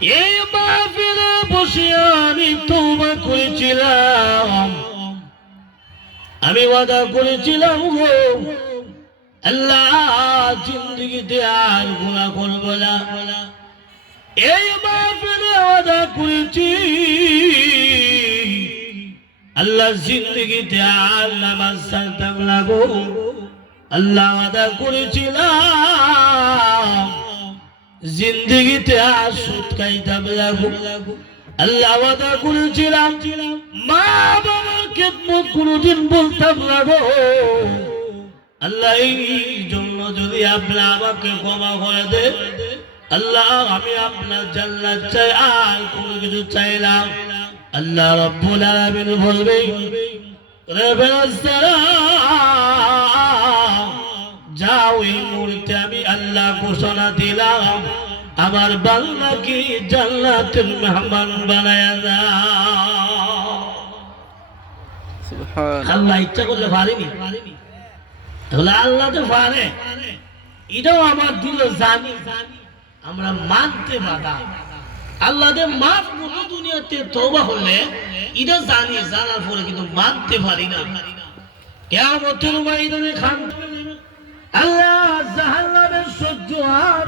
এই মাহফিলে বসে আমি তওবা করেছিলাম, আমি ওয়াদা করেছিলাম গো আল্লাহ জিন্দেগিতে আর গুনাহ করব না। এই মাহফিলে ওয়াদা করেছি আল্লাহ জিন্দেগিতে আর নামাজ ছাড়তাম না গো। আল্লাহ ওয়াদা করেছিলাম জিন্দেগিতে আর সুদ খাইতাম না গো। আল্লাহ ওয়াদা করেছিলাম মা বাবার খেদমত কোনোদিন বলতাম না গো। আল্লাহ এই জন্য যদি আপনি আমাকে ক্ষমা করে দে আল্লাহ, আমি আপনার জান্নাত চাই, আর কোনো কিছু চাই না। আল্লাহ রাব্বুল আলামিন বলবে রে ফেরেশতারা যাও, এই মুহূর্তে আমি আল্লাহ ঘোষণা দিলাম আমার বান্দাকে জান্নাতের মেহমান বানায়া দাও। সুবহানাল্লাহ। আল্লাহ ইচ্ছা করলে পারেনি, তাহলে আল্লাহ তো পারে, এটাও আমার দিল জানি, আমরা মানতে বাধা। আল্লাহ দে মাফ করো দুনিয়াতে তওবা হলে এটা জানি, জানার পরে কিন্তু মানতে পারি না। কিয়ামতের ময়দানে খান আল্লাহ জাহান্নামের সহ্য আর